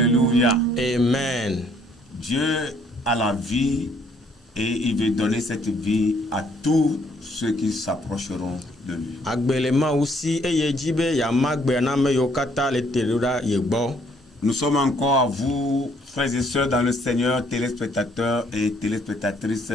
Alléluia. Amen. Dieu a la vie et il veut donner cette vie à tous ceux qui s'approcheront de lui. Agbelema aussi eye jibe ya magbe na me yokata le terura yegbo. Nous sommes encore à vous, frères et sœurs dans le Seigneur, téléspectateurs et téléspectatrices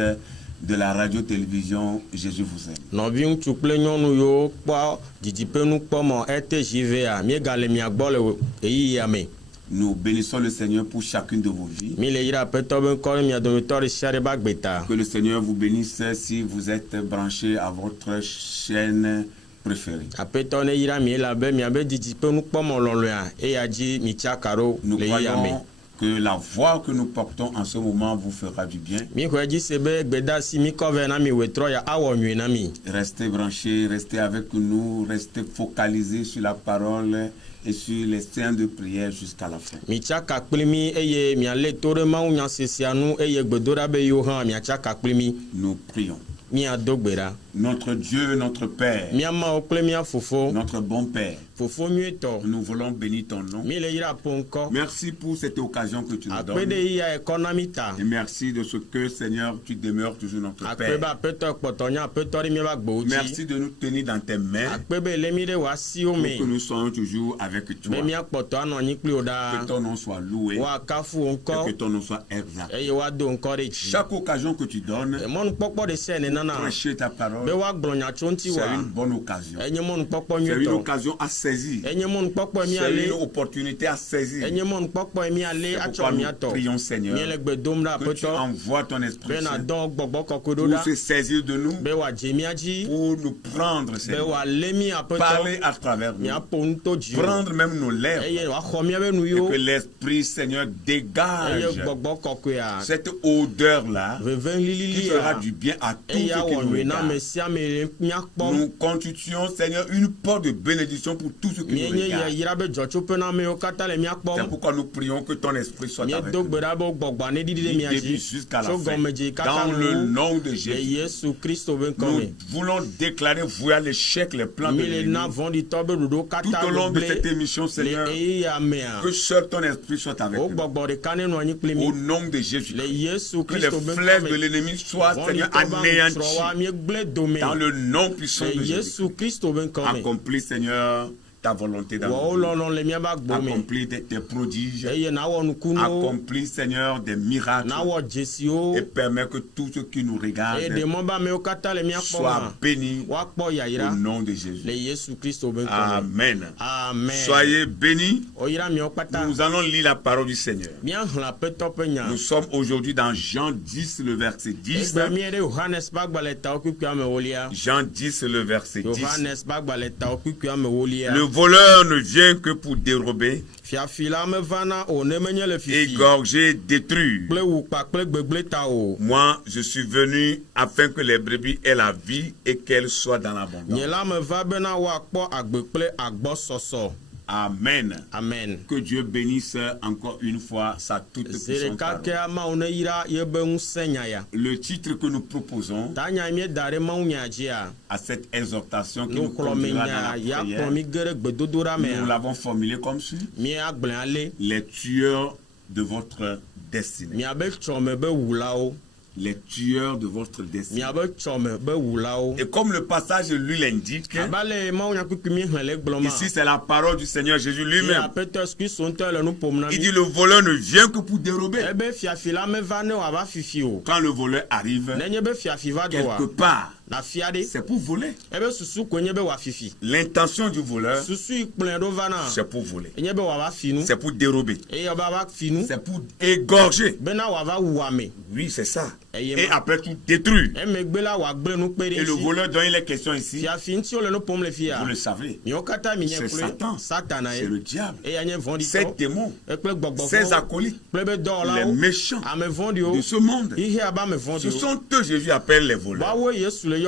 de la radio-télévision Jésus vous aime. Novi ŋutsu kple nyɔnu yo kpɔ didiƒenu kpɔmɔ ete jive a miegale mia gbɔ le eyiyia me. Nous bénissons le Seigneur pour chacune de vos vies. Mi le yira aƒetɔ be ŋkɔ ɖe mia dometɔ ɖe sia ɖe be agbeta. Que le Seigneur vous bénisse si vous êtes branchés à votre chaîne préférée. Aƒetɔ ne yira mi la be miabe didiƒenu kpɔmɔ lɔlɔa eya dzi mitsaka ɖo Nous le yiyia me. croyons que la voix que nous portons en ce moment vous fera du bien. Mi xɔe dzi se be gbedasi mi kɔ vɛ na mi wetrɔ ya awɔ nyui na mi. Restez branchés, restez avec nous, restez focalisés sur la parole et sur les séances de prière jusqu'à la fin. Mitsaka kpli mi eye miale to ɖe mawu nyasisia nu eye gbedoɖa be yiwo hã miatsaka kpli mi. Nous prions. Miado gbe ɖa. Notre Dieu, notre Père, Mia mawo kple mia fofo. notre bon Père, Fofo nyuitɔ. nous voulons bénir ton nom. Mi le yira po ŋkɔ. Merci pour cette occasion que tu nous Akpe donnes. ɖe ya ekɔ na mi ta. Et merci de ce que, Seigneur, tu demeures toujours notre Akpe be Père. aƒetɔ kpɔtɔ nye aƒetɔ ɖe miabe agbewo dzi. Merci de nous tenir dans tes mains Akpe be le mi ɖe wò asiwo pour me. que nous soyons toujours avec Be toi. mia kpɔtɔ anɔ anyi kpli wo Que ɖaa. ton nom soit loué Woakafu wo et que ŋkɔ ton nom soit exalté. eye woado ŋkɔ ɖe dzi. Chaque occasion que tu donnes, Mɔnukpɔkpɔ ɖe sia ɖe nana prêcher ta be parole, woagblɔ nya tso ŋuti c'est wa. une bonne occasion. Enye mɔnukpɔkpɔ C'est une nyuitɔ. occasion à saisir. Enye mɔnukpɔkpɔ mi C'est ale. une opportunité à saisir. Enye mɔnukpɔkpɔ mi ale C'est atsɔ pourquoi nous miatɔ. prions, Seigneur, Mi le gbe dom ɖe que tu aƒetɔ envoies ton Esprit bena Saint dɔ gbɔgbɔ kɔkɔe ɖo pour ɖa se saisir de nous, be wòadze mia dzi pour nous prendre, be Seigneur. wòalé mi aƒetɔ Parler à travers nous. miaƒo nu to dzi Prendre même nos lèvres. eye wòaxɔ miabe nu Et yiwo que l'Esprit, Seigneur, eye dégage gbɔgbɔ kɔkɔea cette odeur-là veve qui fera lilia du bien à tous eye ceux qui awɔ nous nyui na ame regardent. sia ame le miakpɔ Nous constituons, Seigneur, une porte de bénédiction pour tous ceux qui nous mienye regardent. yayra be dzɔtsoƒe na amewo katã le C'est miakpɔm pourquoi nous prions que ton Esprit soit avec miedo nous. gbe ɖa be gbɔgbɔa ne ɖiɖi ɖe Du mia début dzi jusqu'à la tso fin. gɔmedze kaka Dans le nu nom de le Jésus. Yesu Kristo be ŋkɔ Nous me voulons déclarer vouer l'échec, les plans de mi le l'ennemi. na vɔ̃ɖitɔ be ɖoɖo Tout katã au long de gble cette émission, le Seigneur, eya mea que seul ton Esprit soit avec wo nous. gbɔgbɔ ɖeka ne nɔ anyi kpli mi Au nom de Jésus. le Yesu Que les Kristo be flèches ŋkɔ de me l'ennemi soient, Seigneur, vɔ̃ɖitɔ ba ŋutsrɔ̃ wa anéanties. miegble dome Dans le nom puissant le de Jésus. Yesu Kristo be ŋkɔ me Accomplis, Seigneur, ta volonté dans wɔwo nos vies. lɔlɔ le miabe agbo me Accomplis tes prodiges. eye nawɔ nukunuwo Accomplis, Seigneur, des miracles. nawɔ dzesiwo Et permets que tous ceux qui nous eye regardent ɖe mɔ be amewo katã le miakpɔ soient ma bénis woakpɔ au yayra nom de Jésus. le Yesu Kristo be ŋkɔ me Amen. amen Soyez bénis. oyra miawo kpata Nous allons lire la parole du Seigneur. miahlẽ aƒetɔ ƒe nya Nous sommes aujourd'hui dans Jean 10, le verset 10. egbe mie ɖe Yohanes ƒe agbalẽtawo kpukpui amewolia Jean 10, le verset 10. Yohanes ƒe agbalẽtawo kpukpui amewolia Le voleur ne vient que pour dérober, fiafi la meva na o ne menye le fifi égorger, détruire. kple wu kpakple gbegblẽ ta o Moi, je suis venu afin que les brebis aient la vie et qu'elles soient dans l'abondance. nye la meva bena woakpɔ agbe kple agbɔsɔsɔ Amen. amen Que Dieu bénisse encore une fois sa toute zi puissante ɖeka ke parole. amawo ne yra yebe ŋusẽ nya ya Le titre que nous proposons ta nya mieda ɖe mawu nya dzia à cette exhortation qui nous nuxlɔme conduira dans nya la ya prière, kplɔ mi ge ɖe gbedodoɖa nous mea l'avons formulé comme suit: miagblẽ ale les tueurs de votre destinée. miabe tsɔme be wulawo Les tueurs de votre destinée. miabe tsɔme be wulawo Et comme le passage lui l'indique, aba le mawu nya kpukpui mi xlẽ le gblɔ ma ici c'est la parole du Seigneur Jésus ye lui-même. aƒetɔ Yesu Kristo ŋutɔ le nu ƒom na Il mi dit: le voleur ne vient que pour dérober. ebe fiafi la meva ne wòava fifi o Quand le voleur arrive, nenye be fiafi va doa quelque part, na fia ɖe c'est pour voler. ebe susu koe nye be wòafifi L'intention du voleur, susu yi kplɔe ɖo va na c'est pour voler. enye be wòava fi nu C'est pour dérober. eye wòava fi nu C'est pour égorger. bena wòava wu ame Oui, c'est ça. eye Et ma après tout, détruire. emegbe la wòagblẽ nu kpe Et ɖe le ŋuti voleur dont il est question ici, fiafi ŋuti wole nu ƒom le fia vous le savez, miwo katã mi nye c'est kloe Satan. satana C'est ye le diable. eya nye Ces vɔ̃ɖitɔ démons, ekple gbɔgbɔ ces vɔ̃wo acolytes, kple be les dɔwɔlawo méchants ame vɔ̃ɖiwo de ce monde, ihe abe ame ce vɔ̃ɖiwo sont eux Jésus appelle les voleurs. woawoe Yesu le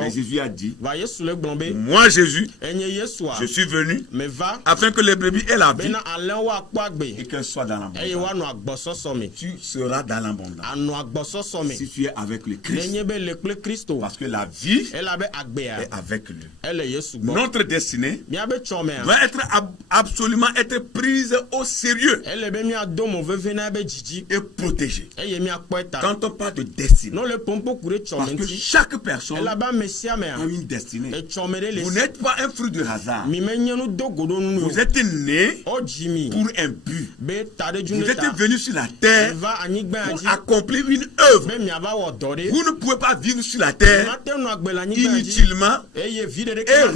Mais Jésus a dit, moi Jésus, je suis venu afin que les brebis aient la vie et qu'elles soient dans l'abondance. Tu seras dans l'abondance si tu es avec le Christ. Parce que la vie est avec lui. Notre destinée doit être absolument être prise au sérieux et protégée. Quand on parle de destinée, parce que chaque personne a une destinée. Vous n'êtes pas un fruit de hasard. Vous êtes né pour un but. Vous êtes venu sur la terre pour accomplir une œuvre. Vous ne pouvez pas vivre sur la terre inutilement et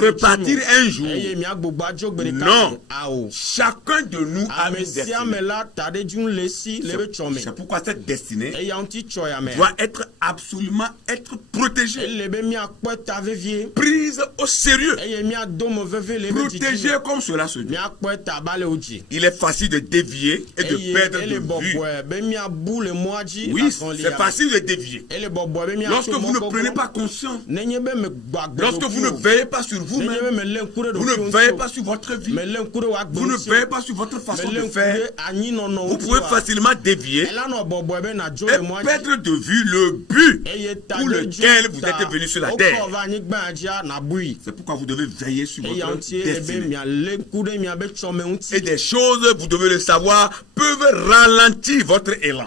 repartir un jour. Non. Chacun de nous a une destinée. C'est pourquoi cette destinée doit être absolument protégée. Prise au sérieux. Protégée comme cela se dit. Il est facile de dévier et de perdre de vue. Oui, c'est facile de dévier. Lorsque vous ne prenez pas conscience, lorsque vous ne veillez pas sur vous-même, vous ne veillez pas sur votre vie, vous ne veillez pas sur votre façon de faire, vous pouvez facilement dévier et perdre de vue le but pour lequel vous êtes venu sur la terre. C'est pourquoi vous devez veiller sur votre destinée. Et des choses, vous devez le savoir, peuvent ralentir votre élan.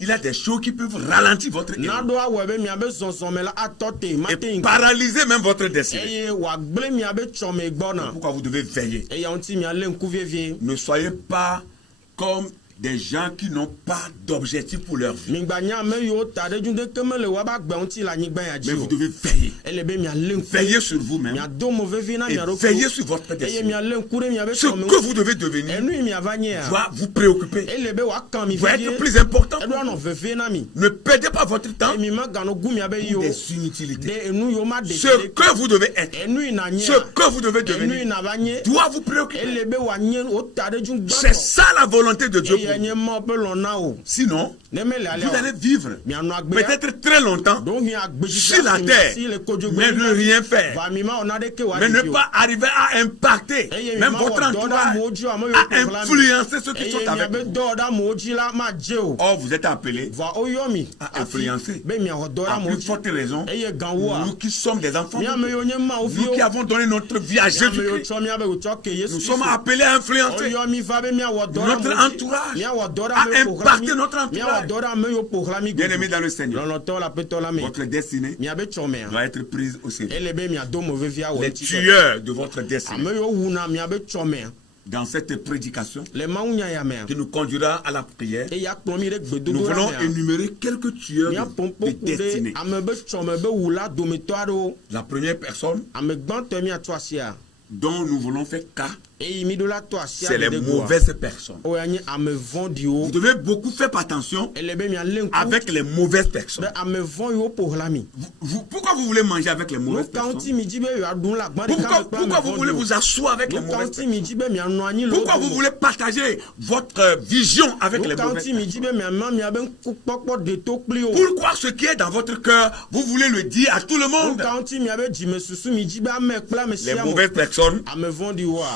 Il y a des choses qui peuvent ralentir votre élan et paralyser même votre destinée. C'est pourquoi vous devez veiller. Ne soyez pas comme des gens qui n'ont pas d'objectif pour leur vie. Mais vous devez veiller. Veillez sur vous-même. Et veillez sur votre destinée. Ce que vous devez devenir doit vous préoccuper. Doit être plus important. Ne perdez pas votre temps pour des inutilités. Ce que vous devez être, ce que vous devez devenir, doit vous préoccuper. C'est ça la volonté de Dieu. Sinon, vous allez vivre peut-être très longtemps sur la terre, mais ne rien faire, mais ne pas arriver à impacter même votre entourage, à influencer ceux qui sont avec vous. Or, vous êtes appelés à influencer. À plus forte raison, nous qui sommes des enfants, nous qui avons donné notre vie à Jésus-Christ, nous sommes appelés à influencer notre entourage, à impacter notre entourage. Bien-aimés dans le Seigneur, votre destinée doit être prise au sérieux. Les tueurs de votre destinée, dans cette prédication qui nous conduira à la prière, nous voulons énumérer quelques tueurs de destinée. La première personne dont nous voulons faire cas, c'est les mauvaises personnes. Vous devez beaucoup faire attention avec les mauvaises personnes. Pourquoi vous voulez manger avec les mauvaises personnes? Pourquoi vous voulez vous asseoir avec les mauvaises personnes? Pourquoi vous voulez partager votre vision avec les mauvaises personnes? Pourquoi ce qui est dans votre cœur, vous voulez le dire à tout le monde? Les mauvaises personnes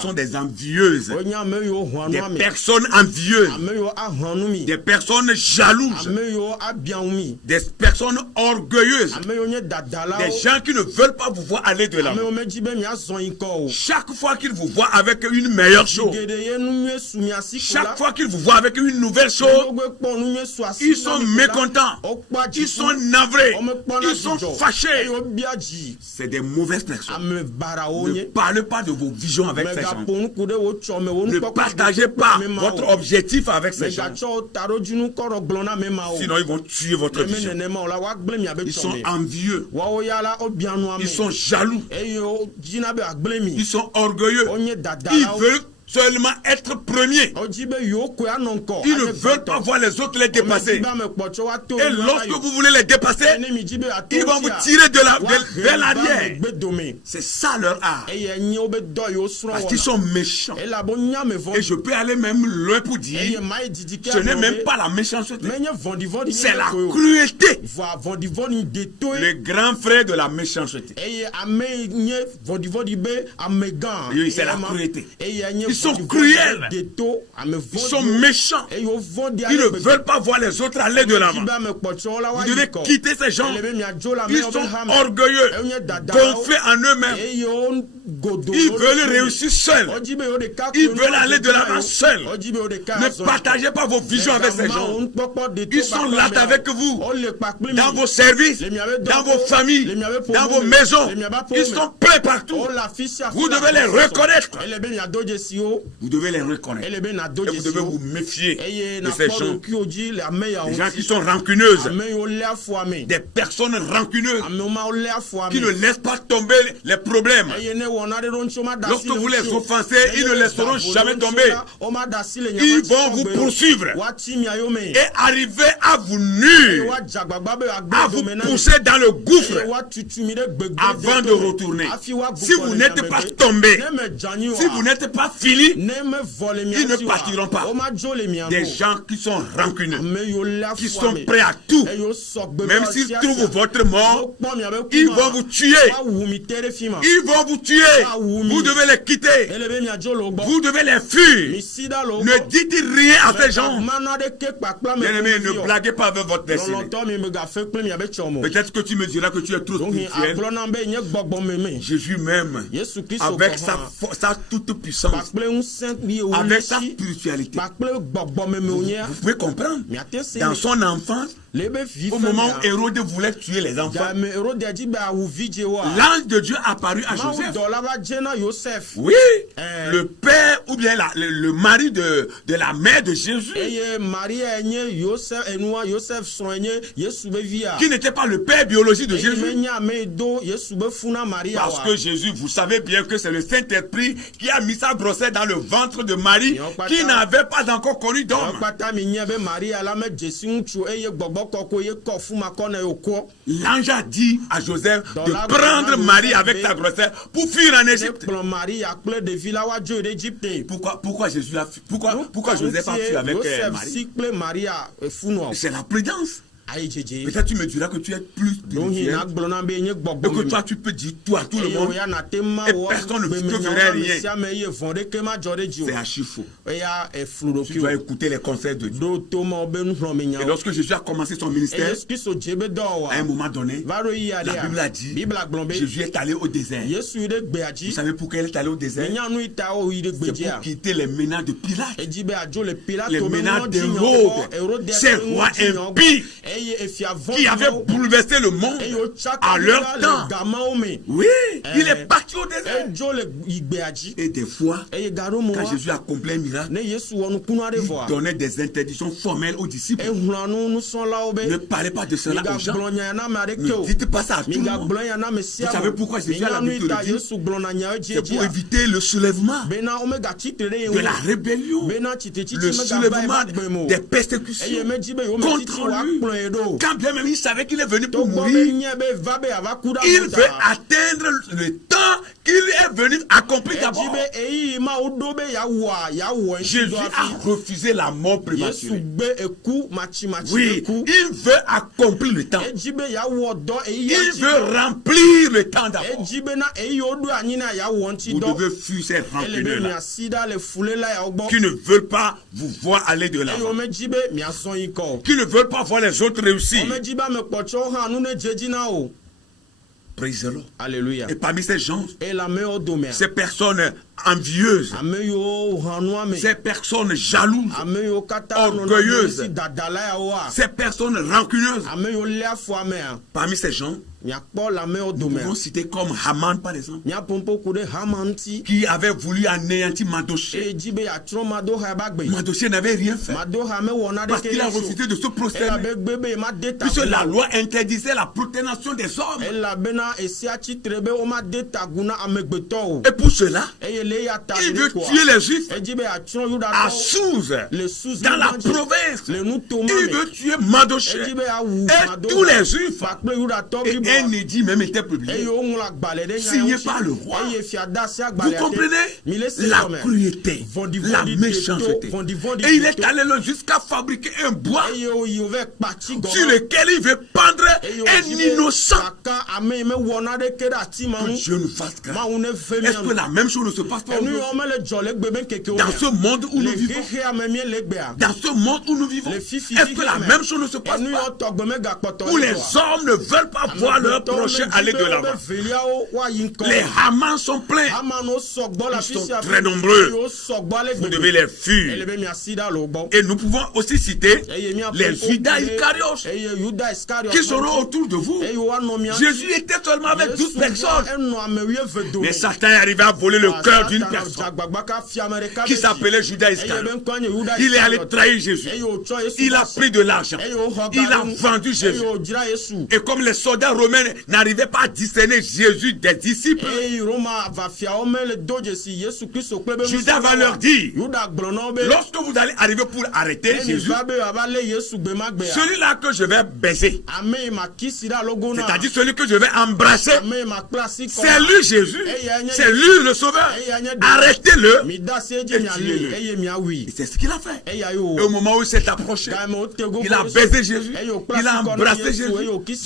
sont des envieuses, des personnes envieuses, des personnes jalouses, des personnes orgueilleuses, des gens qui ne veulent pas vous voir aller de l'avant. Chaque fois qu'ils vous voient avec une meilleure chose, chaque fois qu'ils vous voient avec une nouvelle chose, ils sont mécontents, ils sont navrés, ils sont fâchés. C'est des mauvaises personnes. Ne parlez pas de vos visions avec ces gens. Ne partagez pas votre objectif avec ces gens. Sinon, ils vont tuer votre vision. Ils sont envieux. Ils sont jaloux. Ils sont orgueilleux. Ils veulent seulement être premier. Ils ne veulent pas voir les autres les dépasser. Et lorsque vous voulez les dépasser, ils vont vous tirer vers l'arrière. C'est ça leur art. Parce qu'ils sont méchants. Et je peux aller même loin pour dire, ce n'est même pas la méchanceté. C'est la cruauté. Le grand frère de la méchanceté. Oui, c'est la cruauté. Ils sont cruels. Ils sont méchants. Ils ne veulent pas voir les autres aller de l'avant. Vous devez quitter ces gens. Ils sont orgueilleux, gonflés en eux-mêmes. Ils veulent réussir seuls. Ils veulent aller de l'avant seuls. Ne partagez pas vos visions avec ces gens. Ils sont là avec vous, dans vos services, dans vos familles, dans vos maisons. Ils sont prêts partout. Vous devez les reconnaître. Vous devez les reconnaître. Et vous devez vous méfier de ces gens. Des gens qui sont rancuneuses. Des personnes rancuneuses qui ne laissent pas tomber les problèmes. Lorsque vous les offensez, ils ne laisseront jamais tomber. Ils vont vous poursuivre et arriver à vous nuire, à vous pousser dans le gouffre avant de retourner. Si vous n'êtes pas tombé, si vous n'êtes pas fini, ils ne partiront pas. Des gens qui sont rancuneux, qui sont prêts à tout, même s'ils trouvent votre mort, ils vont vous tuer. Ils vont vous tuer. Vous devez les quitter. Vous devez les fuir. Ne dites rien à ces gens. Bien-aimé, ne blaguez pas avec votre destinée. Peut-être que tu me diras que tu es trop spirituel. Jésus même, avec sa toute puissance, avec sa spiritualité, vous pouvez comprendre. Dans son enfance, au moment où Hérode voulait tuer les enfants, l'ange de Dieu apparut à Joseph. Oui, le père ou bien le mari de la mère de Jésus, qui n'était pas le père biologique de Jésus. Parce que Jésus, vous savez bien que c'est le Saint-Esprit qui a mis sa grossesse dans le ventre de Marie, qui n'avait pas encore connu d'homme. L'ange a dit à Joseph de prendre Marie avec sa grossesse pour fuir en Égypte. Pourquoi Jésus a pourquoi Joseph a fui avec Marie? C'est la prudence. Peut-être tu me diras que tu es plus spirituel et que toi tu peux dire tout à tout le monde et personne ne te ferait rien. C'est archi faux. Tu dois écouter les conseils de Dieu. Et lorsque Jésus a commencé son ministère, à un moment donné, la Bible a dit, Jésus est allé au désert. Vous savez pourquoi il est allé au désert? C'est pour quitter les menaces de Pilate, les menaces d'Hérode, ces rois impies qui avaient bouleversé le monde à leur temps. Oui, il est parti au désert. Et des fois, quand Jésus accomplissait un miracle, il donnait des interdictions formelles aux disciples. Ne parlez pas de cela aux gens. Ne dites pas ça à tout le monde. Vous savez pourquoi Jésus a l'habitude de dire? C'est pour éviter le soulèvement de la rébellion, le soulèvement des persécutions contre lui. Quand bien même il savait qu'il est venu pour mourir, il veut atteindre le temps qu'il est venu accomplir d'abord. Jésus a refusé la mort prématurée. Oui, il veut accomplir le temps. Il veut remplir le temps d'abord. Vous devez fuir ces rancuneux-là qui ne veulent pas vous voir aller de l'avant, qui ne veulent pas voir les autres réussir. Praise the Lord. Alléluia. Et parmi ces gens, ces personnes envieuses, ces personnes jalouses, orgueilleuses, ces personnes rancuneuses, parmi ces gens, nous pouvons citer comme Haman par exemple, qui avait voulu anéantir Mardochée. Mardochée n'avait rien fait parce qu'il a refusé de se prosterner, puisque la loi interdisait la prosternation des hommes. Et pour cela, Il veut tuer les Juifs à Sousse, dans la province. Il veut tuer Mardochée et tous les Juifs. Et un édit même était publié, signé par le roi. Vous comprenez la cruauté, la méchanceté. Et il est allé jusqu'à fabriquer un bois sur lequel il veut pendre un innocent. Que Dieu nous fasse grâce. Est-ce que la même chose ne se passe pas aujourd'hui? Dans ce monde où nous vivons, dans ce monde où nous vivons, est-ce que la même chose ne se passe pas? Où les hommes ne veulent pas voir leur prochain aller de l'avant. Les Haman sont pleins. Ils sont très nombreux. Vous devez les fuir. Et nous pouvons aussi citer les Judas Iscariot qui seront autour de vous. Jésus était seulement avec 12 personnes. Mais Satan est arrivé à voler le cœur d'une personne qui s'appelait Judas Iscariot. Il est allé trahir Jésus. Il a pris de l'argent. Il a vendu Jésus. Et comme les soldats romains n'arrivaient pas à discerner Jésus des disciples, Judas va leur dire, lorsque vous allez arriver pour arrêter Jésus, celui-là que je vais baiser, c'est-à-dire celui que je vais embrasser, c'est lui Jésus, c'est lui le sauveur. Arrêtez-le et tuez-le. Et c'est ce qu'il a fait. Et au moment où il s'est approché, il a baisé Jésus, il a embrassé Jésus.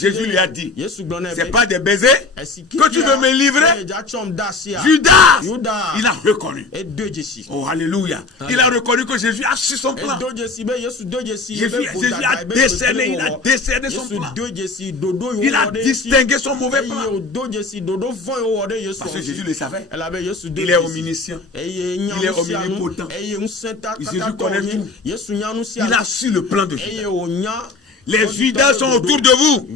Jésus lui a dit, c'est pas des baisers que tu veux me livrer. Judas, il a reconnu. Oh, alléluia. Il a reconnu que Jésus a su son plan. Jésus a décerné son plan. Il a distingué son mauvais plan. Parce que Jésus le savait. Il est omniscient. Il est omnipotent. Jésus connaît tout. Il a su le plan de Judas. Les Judas sont autour de vous.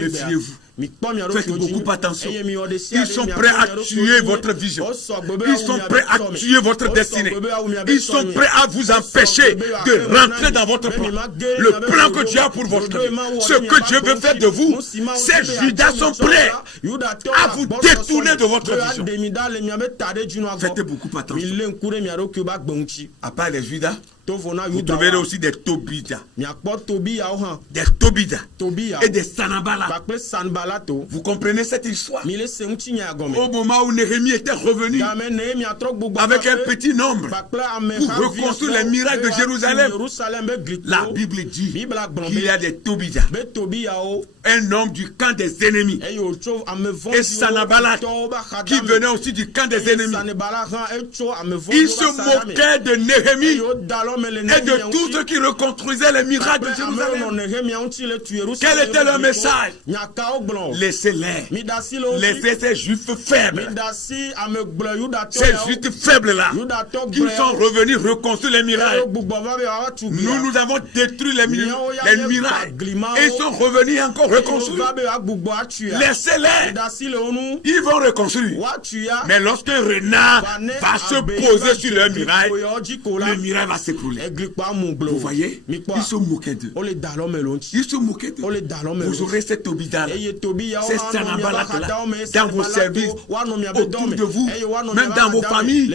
Méfiez-vous. Faites beaucoup attention. Ils sont prêts à tuer votre vision. Ils sont prêts à tuer votre destinée. Ils sont prêts à vous empêcher de rentrer dans votre plan. Le plan que Dieu a pour votre vie. Ce que Dieu veut faire de vous, ces Judas sont prêts à vous détourner de votre vision. Faites beaucoup attention. À part les Judas, vous trouverez aussi des Tobidas. Des Tobidas et des Sanballat. Vous comprenez cette histoire? Au moment où Néhémie était revenu avec un petit nombre pour reconstruire les miracles de Jérusalem, la Bible dit qu'il y a des Tobidas, un homme du camp des ennemis, et Sanballat qui venait aussi du camp des ennemis. Ils se moquaient de Néhémie et de tous ceux qui reconstruisaient les miracles de Jérusalem. Quel était leur message? Laissez-les. Laissez ces juifs faibles. Ces juifs faibles-là, qui sont revenus reconstruire les miracles. Nous avons détruit les miracles. Et ils sont revenus encore reconstruire. Laissez-les. Ils vont reconstruire. Mais lorsqu'un renard va se poser sur le miracle va s'écrouler. Vous voyez? Ils se moquaient d'eux. Ils se moquaient d'eux. Vous aurez cette Tobida-là, ces Sanballat-là, dans vos services, autour de vous, même dans vos familles,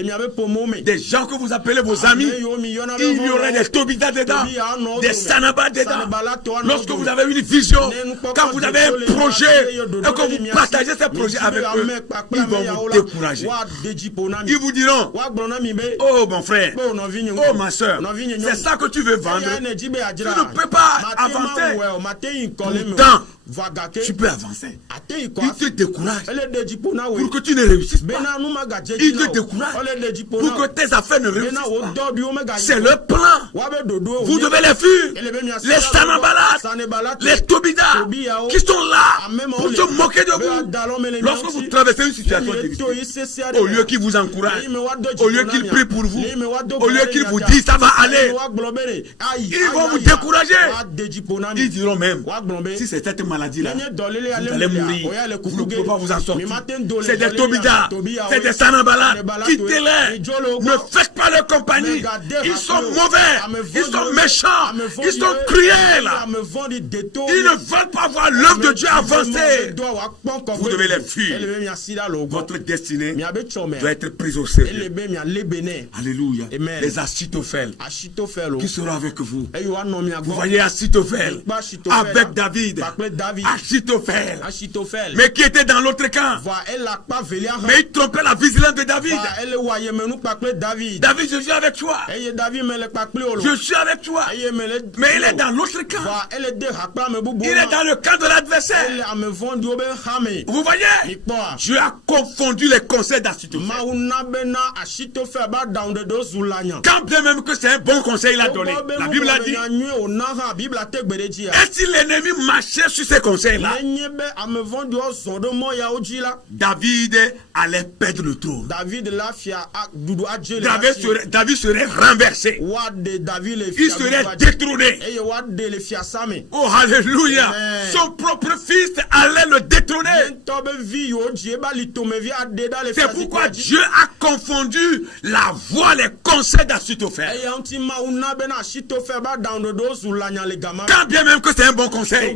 des gens que vous appelez vos amis, il y aurait des Tobida dedans, des Sanballat dedans. Lorsque vous avez une vision, quand vous avez un projet, et que vous partagez ce projet avec eux, ils vont vous décourager. Ils vous diront, oh mon frère, oh ma soeur, c'est ça que tu veux vendre. Tu ne peux pas avancer. Pourtant, tu peux avancer. Il te décourage pour que tu ne réussisses pas. Il te décourage pour que tes affaires ne réussissent pas. C'est le plan. Vous devez les fuir. Les Sanballat, les Tobidas qui sont là pour se moquer de vous. Lorsque vous traversez une situation difficile, au lieu qu'ils vous encouragent, au lieu qu'ils prient pour vous, au lieu qu'ils vous disent ça va aller, ils vont vous décourager. Ils diront même, si c'est cette maladie-là, vous allez mourir. Vous ne pouvez pas vous en sortir. C'est des Tobida, c'est des Sanabala. Quittez-les. Ne faites pas leur compagnie. Ils sont mauvais. Ils sont méchants. Ils sont cruels. Ils ne veulent pas voir l'œuvre de Dieu avancer. Vous devez les fuir. Votre destinée doit être prise au sérieux. Alléluia. Les Achitophel qui seront avec vous. Vous voyez Achitophel avec David. Achitophel. Mais qui était dans l'autre camp. Mais il trompait la vigilance de David. David, je suis avec toi. Je suis avec toi. Mais il est dans l'autre camp. Il est dans le camp de l'adversaire. Vous voyez, Dieu a confondu les conseils d'Achitophel. Quand bien même que c'est un bon conseil, il a donné. La Bible a dit. Et si l'ennemi marchait sur ces conseils-là, David allait perdre le trône. David serait renversé. Il serait détrôné. Oh, alléluia. Son propre fils allait le détrôner. C'est pourquoi Dieu a confondu la voix, les conseils d'Achitophel. Quand bien même que c'est un bon conseil,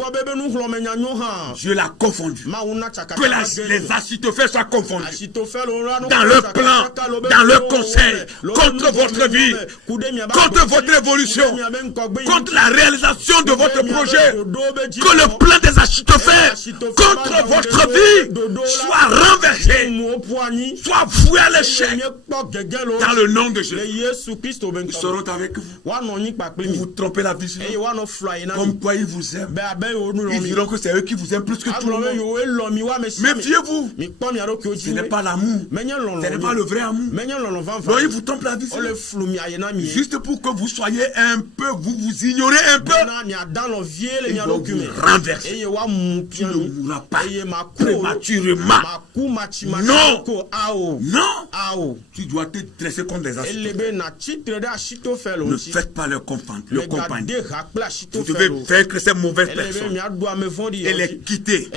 Dieu l'a confondu. Que les Achitophels soient confondus dans leur plan, dans leur conseil, contre votre vie, contre votre évolution, contre la réalisation de votre projet. Que le plan des Achitophels contre votre vie soit renversé, soit voué à l'échec. Dans le nom de Jésus, ils seront avec vous. Pour vous tromper la vie, comme quoi ils vous aiment. Ils diront que c'est eux qui vous aiment plus que tout le monde. Méfiez-vous. Ce n'est pas l'amour. Ce n'est pas le vrai amour. Donc ils vous trompent la vie. Juste pour que vous soyez un peu, vous vous ignorez un peu. Ils vont vous renverser. Tu ne mourras pas prématurément. Non. Non. Tu dois te dresser contre les Achitophels. Ne faites pas leur compagnie. Vous devez vaincre ces mauvaises personnes et les quitter.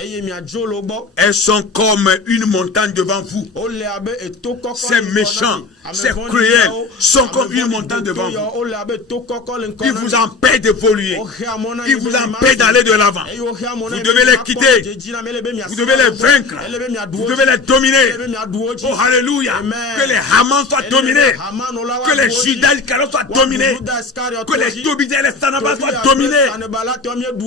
Elles sont comme une montagne devant vous. Ces méchants, ces cruels sont comme une montagne devant vous. Ils vous empêchent d'évoluer. Ils vous empêchent d'aller de l'avant. Vous devez les quitter. Vous devez les vaincre. Vous devez les dominer. Oh, alléluia. Que les Haman soient dominés. Que les Judas Iscariot soient dominés. Que les Tobida et les Sanabala soient dominés.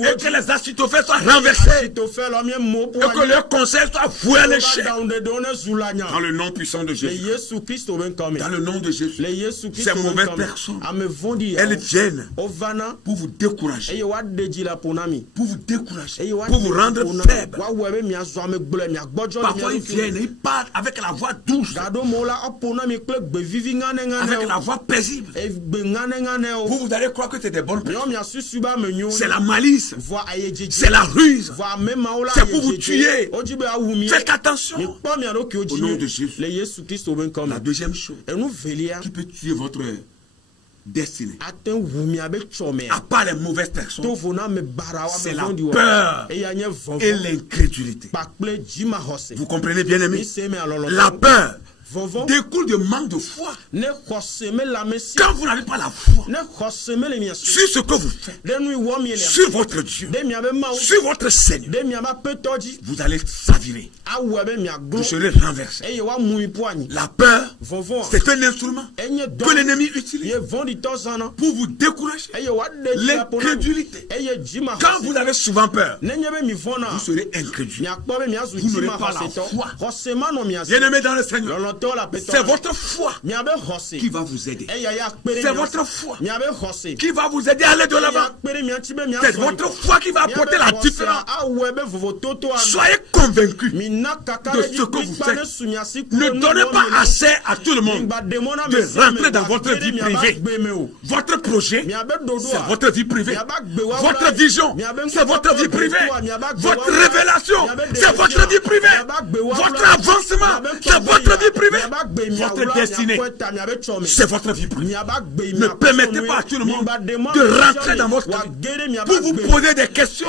Et que les Achitophels soient renversés. Et que leurs conseils soient voués à l'échec. Dans le nom puissant de Jésus. Dans le nom de Jésus. Ces mauvaises personnes, elles viennent pour vous décourager. Pour vous décourager. Pour vous rendre faible. Parfois ils viennent, ils parlent avec la voix douce. Avec la voix paisible. Vous allez croire que c'est des bonnes personnes. C'est la malice. C'est la ruse. C'est pour vous tuer. Faites attention. Au nom de Jésus. La deuxième chose qui peut tuer votre destinée, à part les mauvaises personnes, c'est la peur et l'incrédulité. Vous comprenez, bien aimé? La peur découle de manque de foi. Quand vous n'avez pas la foi sur ce que vous faites, sur votre Dieu, sur votre Seigneur, vous allez s'avirer. Vous serez renversé. La peur, c'est un instrument que l'ennemi utilise pour vous décourager. L'incrédulité. Quand vous avez souvent peur, vous serez incrédule. Vous n'aurez pas la foi. Bien-aimé dans le Seigneur, c'est votre foi qui va vous aider. C'est votre foi qui va vous aider à aller de l'avant. C'est votre foi qui va apporter la différence. Soyez convaincus de ce que vous faites. Ne donnez pas assez à tout le monde de rentrer dans votre vie privée. Votre projet, c'est votre vie privée. Votre vision, c'est votre vie privée. Votre révélation, c'est votre vie privée. Votre avancement, c'est votre vie privée. privée, votre destinée, c'est votre vie privée. Ne permettez pas à tout le monde de rentrer dans votre vie pour vous poser des questions,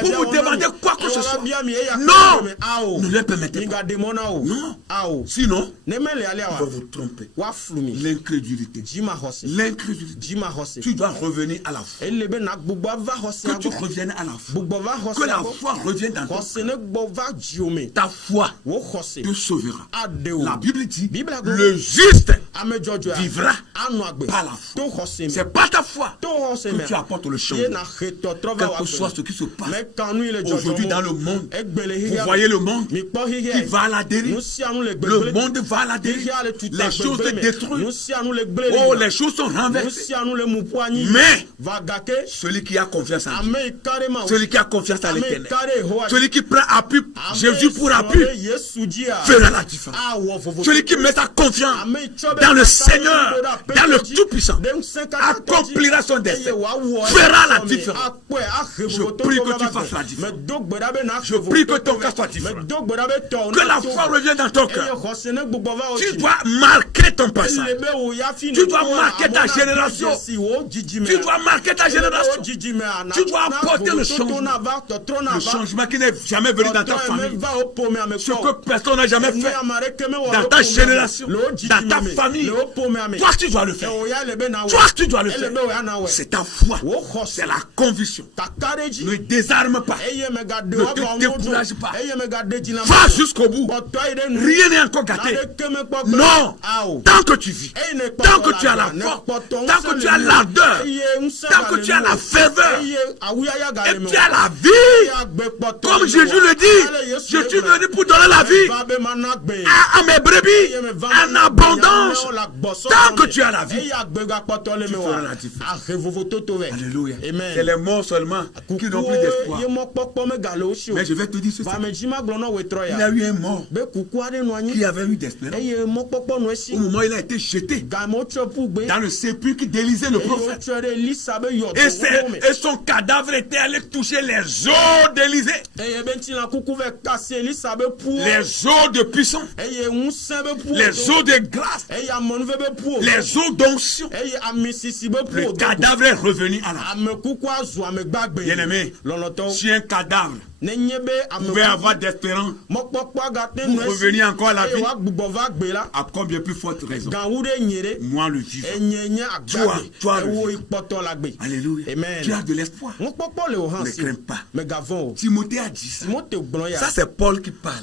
pour vous demander quoi que ce soit. Non, ne le permettez pas. Non, sinon, il va vous tromper. L'incrédulité. Tu dois revenir à la foi. Que tu reviennes à la foi. Que la foi revienne dans ton cœur. Ta foi te sauvera. La Bible dit, le juste vivra par la foi. C'est pas ta foi que tu apportes le changement. Quel que soit ce qui se passe aujourd'hui dans le monde, vous voyez le monde qui va à la dérive. Le monde va à la dérive. Les choses se détruisent. Oh, les choses sont renversées. Mais celui qui a confiance en Dieu, celui qui a confiance en l'Éternel, celui qui prend appui, Jésus pour appui, fera la différence. Celui qui met sa confiance dans le Seigneur, dans le Tout-Puissant, accomplira son destin, fera la différence. Je prie que tu fasses la différence. Je prie que ton cœur soit différent. Que la foi revienne dans ton cœur. Tu dois marquer ton passage. Tu dois marquer ta génération. Tu dois marquer ta génération. Tu dois apporter le changement. Le changement qui n'est jamais venu dans ta famille. Ce que personne n'a jamais fait dans ta génération, dans ta famille. Toi, tu dois le faire. Toi, tu dois le faire. C'est ta foi. C'est la conviction. Ne désarme pas. Ne te décourage pas. Va jusqu'au bout. Rien n'est encore gâté. Non. Tant que tu vis, tant que tu as la foi, tant que tu as l'ardeur, tant que tu as la ferveur, et tu as la vie, comme Jésus le dit, je suis venu pour donner la vie à mes brebis en abondance. Tant que tu as la vie, tu feras la différence. Alléluia. C'est les morts seulement qui n'ont plus d'espoir. Mais je vais te dire ceci. Il y a eu un mort qui avait eu d'espérance. Au moment où il a été jeté dans le sépulcre d'Élisée le prophète. Et son cadavre était allé toucher les os d'Élisée. Les os de puissance. Les os de grâce. Les os d'onction. Le cadavre est revenu à la vie. Bien-aimé, si un cadavre pouvait avoir d'espérance pour revenir encore à la vie, à combien plus forte raison moi le vivant, toi le vivant. Alléluia. Amen. Tu as de l'espoir. Ne crains pas. Timothée a dit ça. Ça c'est Paul qui parle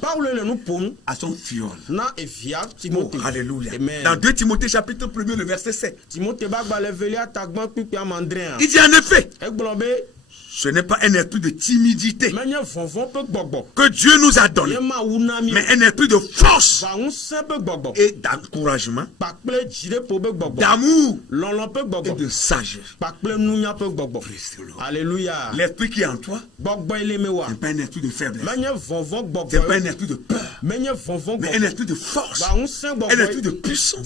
à son fiole. Oh, alléluia. Amen. Dans 2 Timothée chapitre 1 le verset 7, il dit en effet, ce n'est pas un esprit de timidité que Dieu nous a donné, mais un esprit de force et d'encouragement, d'amour et de sagesse. Alléluia. L'esprit qui est en toi n'est pas un esprit de faiblesse, c'est pas un esprit de peur, mais un esprit de force, un esprit de puissance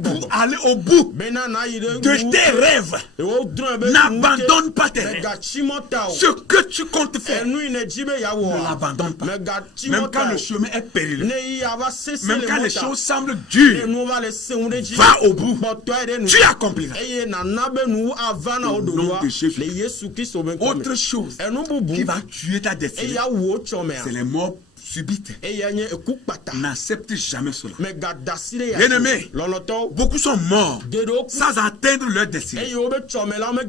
pour aller au bout de tes rêves. N'abandonne pas tes rêves. Ce que tu comptes faire, ne l'abandonne pas. Même quand le chemin est périlleux, même quand les choses semblent dures, va au bout. Tu accompliras. Au nom de Jésus. Autre chose qui va tuer ta destinée, c'est les morts subites. N'accepte jamais cela. Bien-aimé, beaucoup sont morts sans atteindre leur destinée.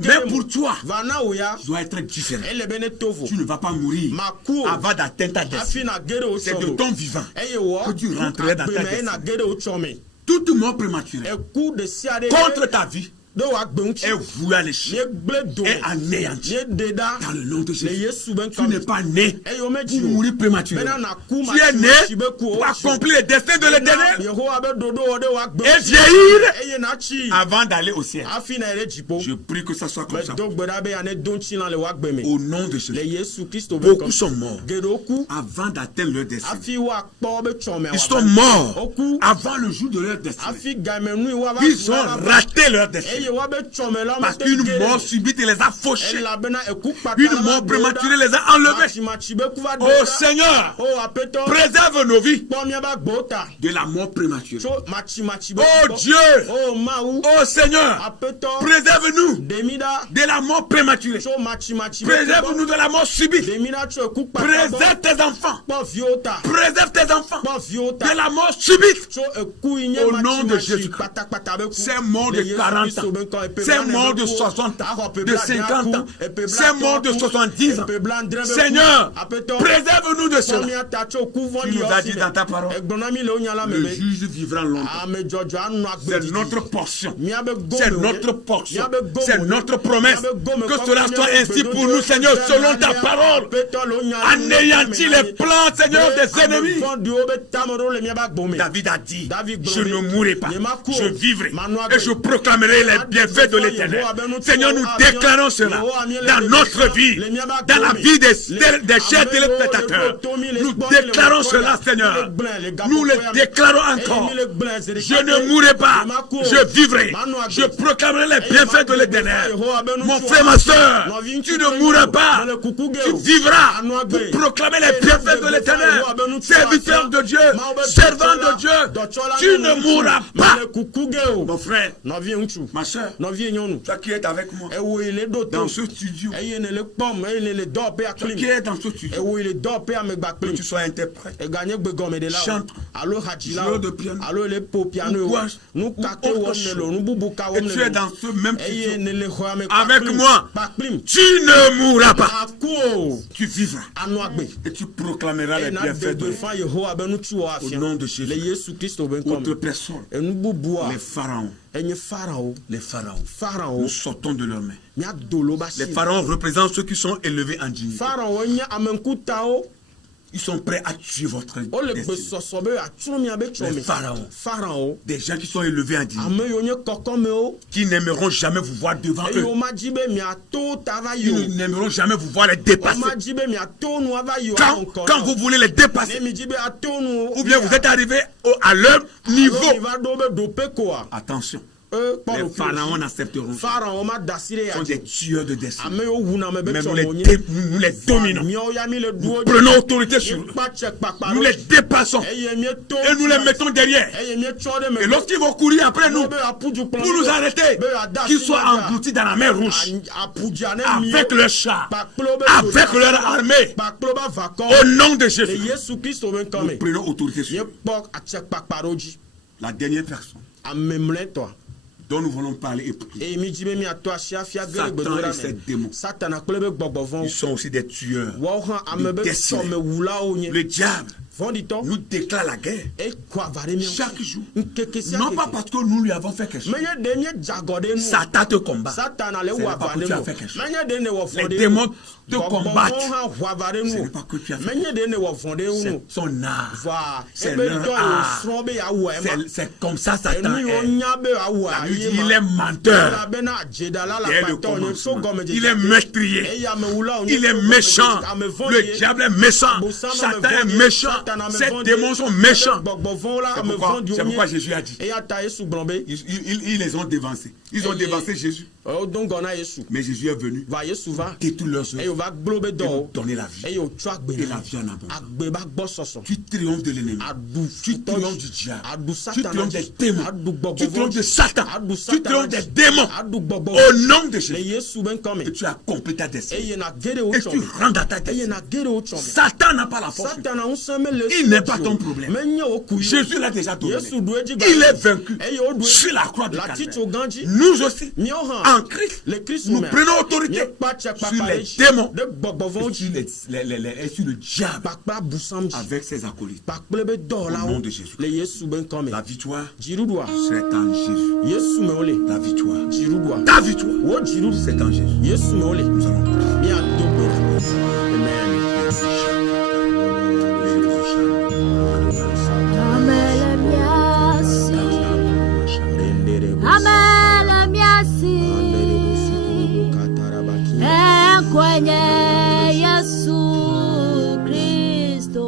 Mais pour toi, doit être différent. Tu ne vas pas mourir avant d'atteindre ta destinée. C'est de ton vivant que tu rentrerais dans ta destinée. Toute mort prématurée contre ta vie est voué à l'échec et anéanti dans le nom de Jésus. Tu n'es pas né pour mourir prématurément. Tu es né pour accomplir le destin de l'Éternel et vieillir avant d'aller au ciel. Je prie que ça soit comme ça. Au nom de Jésus. Beaucoup sont morts avant d'atteindre leur destinée. Ils sont morts avant le jour de leur destinée. Ils ont raté leur destinée. Parce qu'une mort subite les a fauchés. Une mort prématurée les a enlevés. Oh Seigneur, préserve nos vies de la mort prématurée. Oh Dieu, oh Seigneur, préserve-nous de la mort prématurée. Préserve-nous de la mort subite. Préserve tes enfants. Préserve tes enfants de la mort subite. Au nom de Jésus. Ces morts de 40 ans, ces morts de 60 ans, de 50 ans, ces morts de 70 ans. Seigneur, préserve-nous de cela. Tu nous as dit dans ta parole, le juge vivra longtemps. C'est notre portion. C'est notre portion. C'est notre promesse. Que cela soit ainsi pour nous, Seigneur, selon ta parole. Anéantis les plans, Seigneur, des ennemis. David a dit, je ne mourrai pas, je vivrai et je proclamerai les bienfaits de l'Éternel. Seigneur, nous déclarons cela dans notre vie, dans la vie des chers téléspectateurs. Nous déclarons cela, Seigneur. Nous le déclarons encore. Je ne mourrai pas, je vivrai. Je proclamerai les bienfaits de l'Éternel. Mon frère, ma soeur, tu ne mourras pas, tu vivras pour proclamer les bienfaits de l'Éternel. Serviteur de Dieu, servant de Dieu, tu ne mourras pas. Mon frère, ma soeur, toi qui es avec moi dans ce studio, toi qui es dans ce studio, que tu sois interprète, chante, joueur de piano, ou quoi, et tu es dans ce même studio avec moi, tu ne mourras pas, tu vivras et tu proclameras les bienfaits de Dieu. Au nom de Jésus. Autre personne, les pharaons, nous sortons de leurs mains. Les pharaons représentent ceux qui sont élevés en dignité. Ils sont prêts à tuer votre destinée. Les pharaons, des gens qui sont élevés en dignité, qui n'aimeront jamais vous voir devant eux. Ils n'aimeront jamais vous voir les dépasser. Quand vous voulez les dépasser, ou bien vous êtes arrivé à leur niveau, attention. Les pharaons n'accepteront pas. Ils sont des tueurs de destin. Mais nous les dominons. Nous prenons autorité sur eux. Nous les dépassons. Et nous les mettons derrière. Et lorsqu'ils vont courir après nous, pour nous arrêter, qu'ils soient engloutis dans la mer Rouge, avec leurs chars, avec leur armée, au nom de Jésus, nous prenons autorité sur eux. La dernière personne dont nous voulons parler et prier, Satan et ses démons, ils sont aussi des tueurs de destinée. Le diable nous déclare la guerre chaque jour. Non pas parce que nous lui avons fait quelque chose. Satan te combat. Ce n'est pas que tu as fait quelque chose. Les démons te combattent. Ce n'est pas que tu as fait quelque chose. C'est son art. C'est leur art. C'est comme ça Satan est. Il est menteur. Dès le commencement, il est meurtrier. Il est méchant. Le diable est méchant. Satan est méchant. Ces démons sont méchants. C'est pourquoi Jésus a dit. Ils les ont dévancés. Ils ont dévancé Jésus. Mais Jésus est venu détruire leurs œuvres et donner la vie. Et la vie en abondance. Tu triomphes de l'ennemi. Tu triomphes du diable. Tu triomphes des démons. Tu triomphes de Satan. Tu triomphes des démons. Au nom de Jésus. Et tu accomplis ta destinée. Et tu rentres à ta destinée. Satan n'a pas la force. Il n'est pas ton problème. Jésus l'a déjà donné. Il est vaincu sur la croix du Calvaire. Nous aussi, en Christ, nous prenons autorité sur les démons et sur le diable avec ses acolytes. Au nom de Jésus. La victoire, c'est en Jésus. La victoire, ta victoire, c'est en Jésus. Nous allons prier. Amen. kwenye Yesu Kristo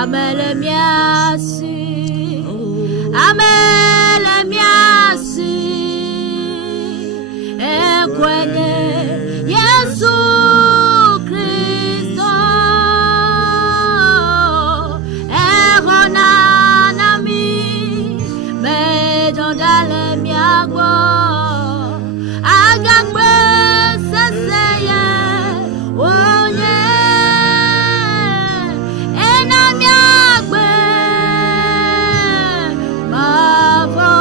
amelemiasi kwenye Yesu Kristo erona nami medondale miagbo agagbe seseye onye ena miagbe mavo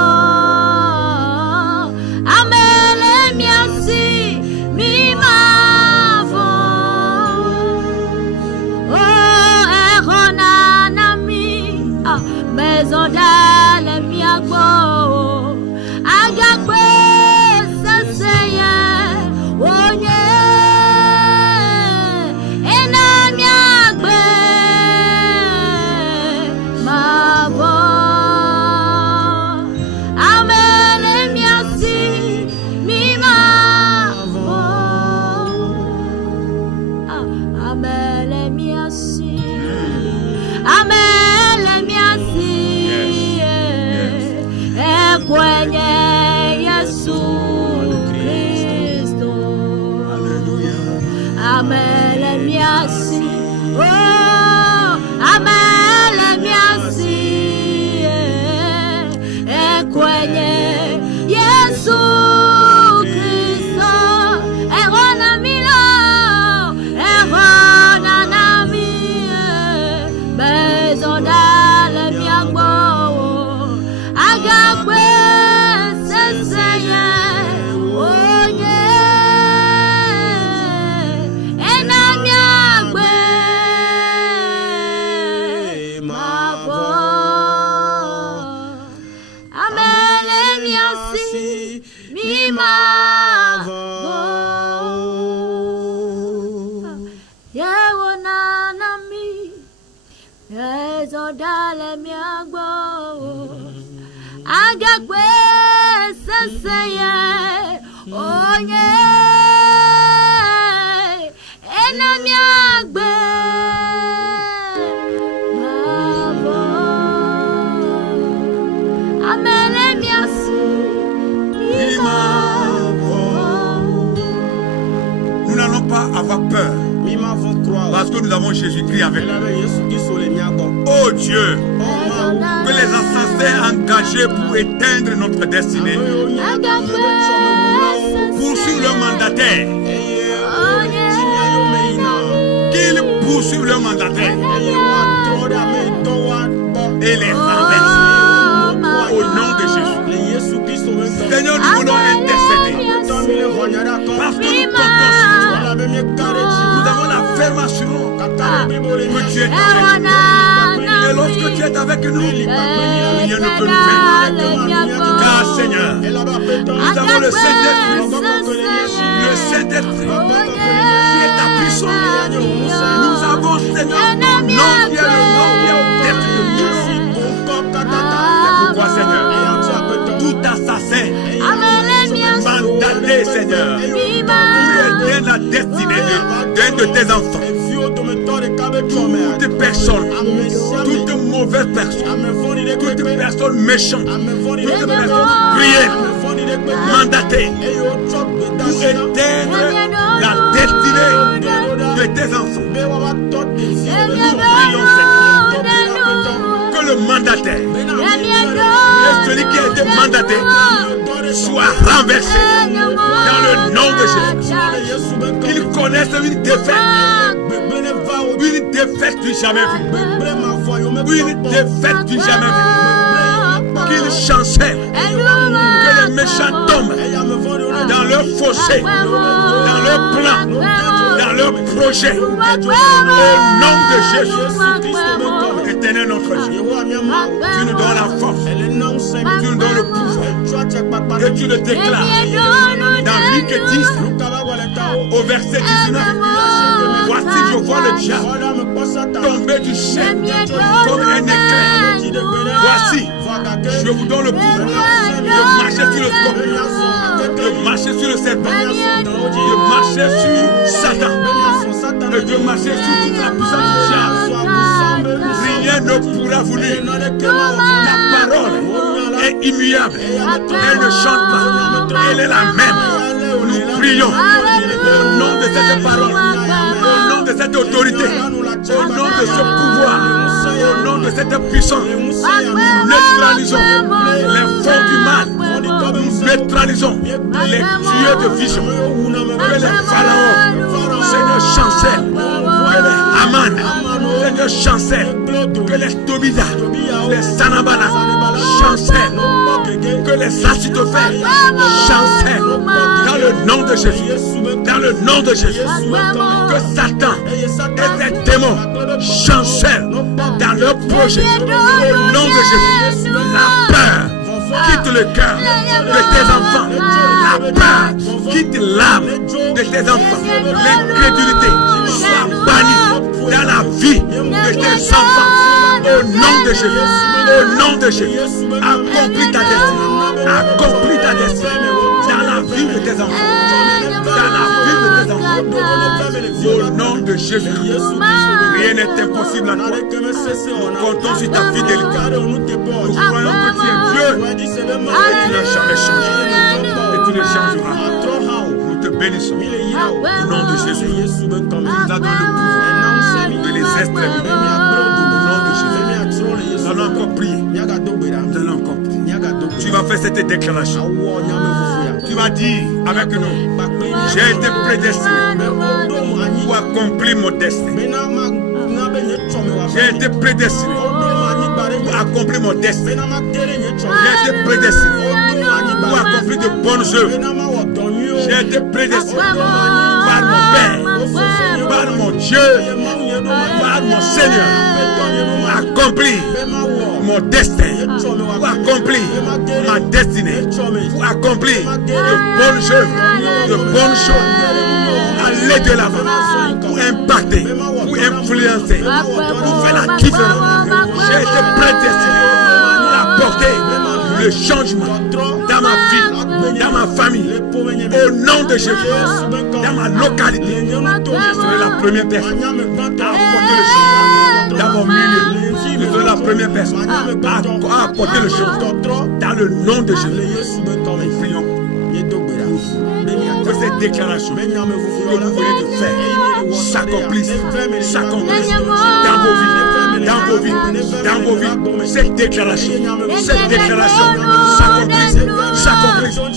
Zondale miagbo agagbe seseye onye ena miagbe mavo amele miasi mimavo amele miasi kwenye Yesu Kristo amelemiasi amelemiasi kwenye Yesu Kristo erona milo erona nami bezondale miagbo agagbe Zondale miagbo agagbe seseye onye ena miagbe mavo amele miasi mavo. Nous n'allons pas avoir peur parce que nous avons Jésus-Christ avec nous. Oh Dieu, que les assassins engagés pour éteindre notre destinée poursuivent leur mandataire. Qu'ils poursuivent leur mandataire et les renversent au nom de Jésus. Seigneur, nous voulons intercéder parce que nous comptons sur toi. Nous avons la ferme assurance que tu es avec nous. Et lorsque tu es avec nous, rien ne peut nous faire. Car Seigneur, nous avons le Saint-Esprit. Le Saint-Esprit qui est ta puissance. Nous avons, Seigneur, ton nom qui est le nom qui est au-dessus de nous. C'est pourquoi, Seigneur, tout assassin mandaté, Seigneur, pour aider la destinée d'un de tes enfants. Toute personne, toute mauvaise personne, toute personne méchante, toute personne cruelle, mandatée pour éteindre la destinée de tes enfants. Nous prions, Seigneur, que le mandataire et celui qui a été mandaté soit renversé dans le nom de Jésus. Qu'il connaisse une défaite du jamais vu. Une défaite du jamais vu. Qu'il chancelle, que les méchants tombent dans leur fossé, dans leur plan, dans leur projet. Au nom de Jésus. Éternel notre Dieu, tu nous donnes la force, tu nous donnes le pouvoir, et tu le déclares dans Luc 10, au verset 19. Voici, je vois le diable tomber du ciel comme un éclair. Voici, je vous donne le pouvoir de marcher sur le scorpion, de marcher marcher sur le serpent, de marcher sur Satan, et de marcher sur toute la puissance du diable. Rien ne pourra vous nuire. La parole est immuable. Elle ne chante pas. Elle est la même. Nous prions au nom de cette parole, au nom de cette autorité, au nom de ce pouvoir, au nom de cette puissance. Nous neutralisons les forces du mal. Nous neutralisons les tueurs de vision. Que les pharaons, Seigneur, chancellent. Que les Haman, Seigneur, chancellent. Que les Tobida, les Sanabana chancellent. Que les Asitophèles chancellent. Dans le nom de Jésus. Dans le nom de Jésus. Que Satan et ses démons chancellent dans leur projet. Au nom de Jésus. La peur quitte le cœur de tes enfants. La peur quitte l'âme de tes enfants. L'incrédulité soit bannie dans la vie de tes enfants. Au nom de Jésus. Au nom de Jésus. Accomplis ta destinée. Accomplis ta destinée dans la vie de tes enfants. Dans la vie de tes enfants. Au nom de Jésus. Rien n'est impossible à toi. Nous comptons sur ta fidélité. Nous croyons que tu es Dieu. Et tu n'as jamais changé. Et tu ne changeras. Nous te bénissons. Au nom de Jésus. Nous avons le pouvoir de les extraire. Au nom de Jésus. Nous allons encore prier. Nous allons encore prier. Tu vas faire cette déclaration. Tu vas dire avec nous: j'ai été prédestiné pour accomplir mon destin. J'ai été prédestiné pour accomplir mon destin. J'ai été prédestiné pour accomplir de bonnes œuvres. J'ai été prédestiné par mon Père, par mon Dieu, par mon Seigneur, pour accomplir mon destin, pour accomplir ma destinée, pour accomplir de bonnes œuvres, de bonnes choses, aller de l'avant, pour impacter, pour influencer, pour faire la différence. J'ai été prédestiné pour apporter le changement dans ma vie, dans ma famille, au nom de Jésus, dans ma localité. Je serai la première personne à apporter le changement dans mon milieu. Je serai la première personne à apporter le changement dans le nom de Jésus. Nous prions que cette déclaration que vous venez de faire s'accomplisse dans vos vies, dans vos vies, dans vos vies. Cette déclaration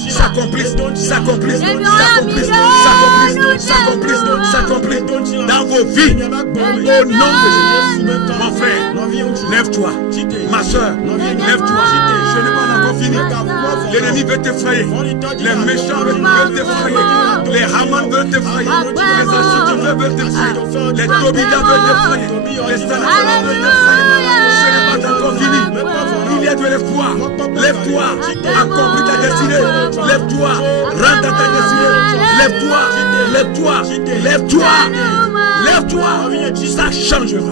s'accomplisse dans vos vies. Au nom de Jésus. Mon frère, lève-toi. Ma soeur, lève-toi. Je n'ai pas encore fini. L'ennemi veut t'effrayer. Les méchants veulent t'effrayer. Les Haman veulent t'effrayer. Les Asitophèles veulent t'effrayer. Les Tobida veulent t'effrayer. Les Sanabana veulent t'effrayer. Ce n'est pas encore fini. Il y a de l'espoir. Lève-toi. Accomplis ta destinée. Lève-toi. Rentre à ta destinée. Lève-toi. Lève-toi. Lève-toi. Lève-toi. Ça changera.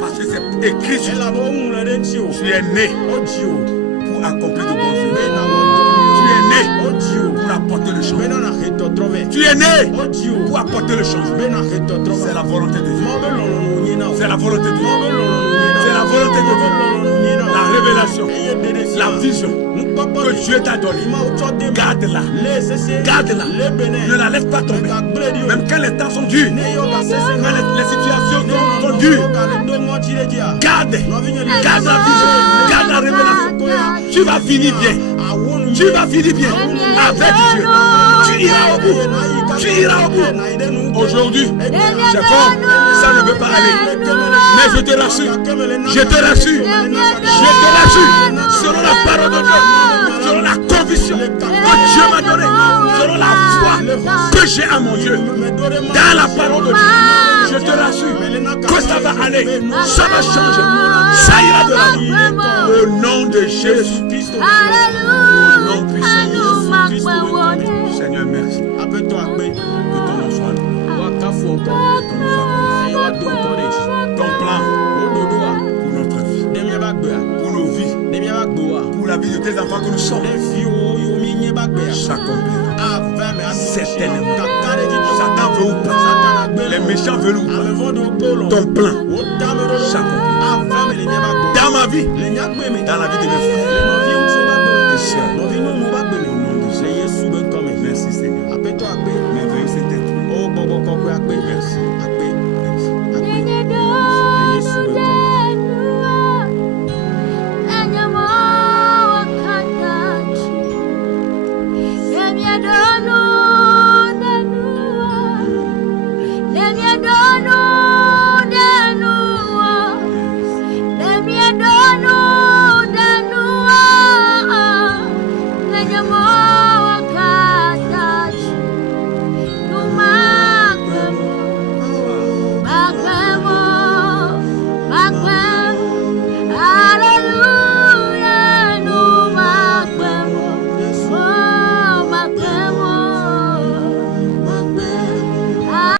Parce que c'est écrit sur toi. Tu es né pour accomplir de bonnes œuvres. Tu es né pour apporter le changement. Tu es né pour apporter le changement. C'est la volonté de Dieu. C'est la volonté de Dieu. C'est la volonté de Dieu. La révélation, la vision que Dieu t'a donnée, garde-la. Garde-la. Ne la laisse pas tomber. Même quand les temps sont durs, quand les situations sont dures, garde la vision, garde la révélation. Tu vas finir bien. Tu vas finir bien avec Dieu. Tu iras au bout. Tu iras au bout. Aujourd'hui, c'est fort, ça ne veut pas aller. Mais je te rassure, selon la parole de Dieu, selon la conviction que Dieu m'a donnée, selon la foi que j'ai à mon Dieu, dans la parole de Dieu, je te rassure que ça va aller, ça va changer, ça ira de la vie. Au nom de Jésus-Christ, au nom puissant de Jésus-Christ, Seigneur, merci. Appelle-toi à paix, que ton nom soit loué. Ton plan pour notre vie, pour nos vies, pour la vie de tes enfants que nous sommes. s'accomplira. Certainement. Satan veut vous passer. Les méchants veulent vous passer. Ton plan s'accomplira. Dans ma vie, dans la vie de mes frères et sœurs.